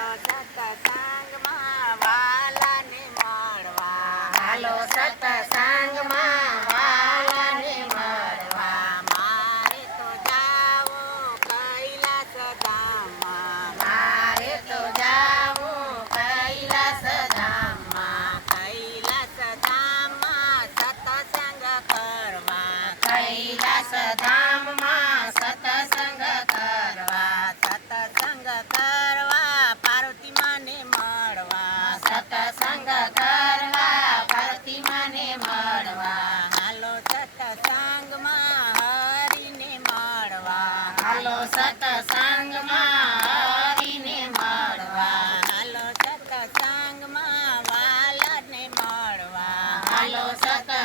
હાલો સત્સંગમાં વાલાને મળવા હાલો સત્સંગમાં વાલાને મળવા મારે તો જાવો કૈલાસ ધામમાં મારે તો જાવો કૈલાસ ધામમાં. કૈલાસ ધામમાં સત્સંગ કરવા. કૈલાસ સત્સંગમાં હરીને મળવા. હાલો સત્સંગમાં વાલને મળવા. હાલો સત્સંગમાં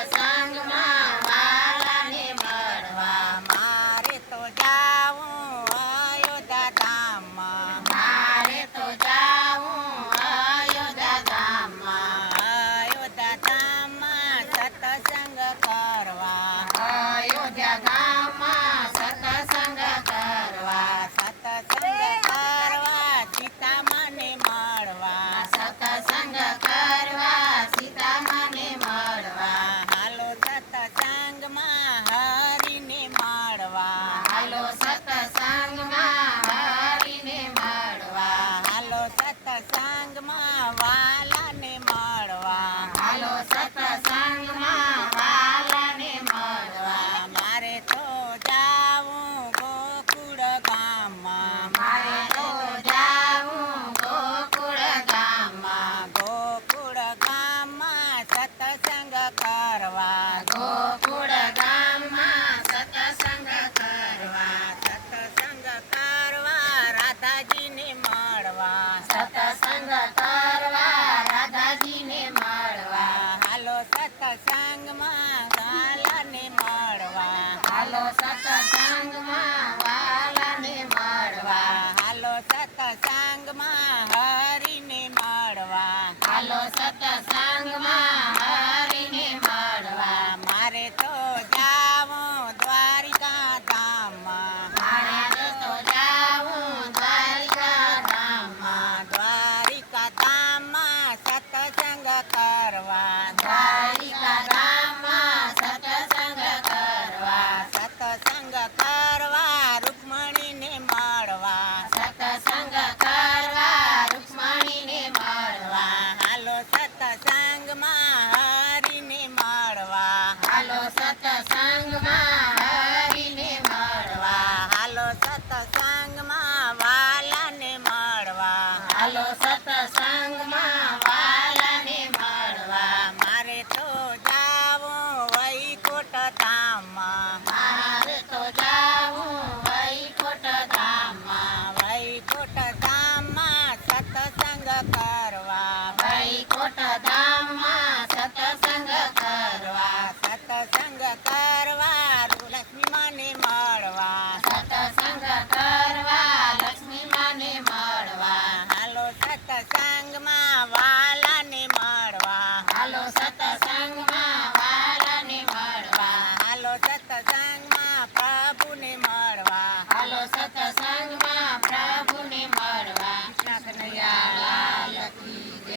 કરવા ગોકુળ ગામમાં સત્સંગ કરવા સત્સંગ કરવા રાધાજીને મળવા સત્સંગ કરવા રાધાજીને મળવા હાલો સત્સંગમાં ગાલાને મળવા હાલો સત્સંગમાં વાલાને મળવા હાલો સત્સંગમાં હરીને મળવા હાલો સત્સંગમાં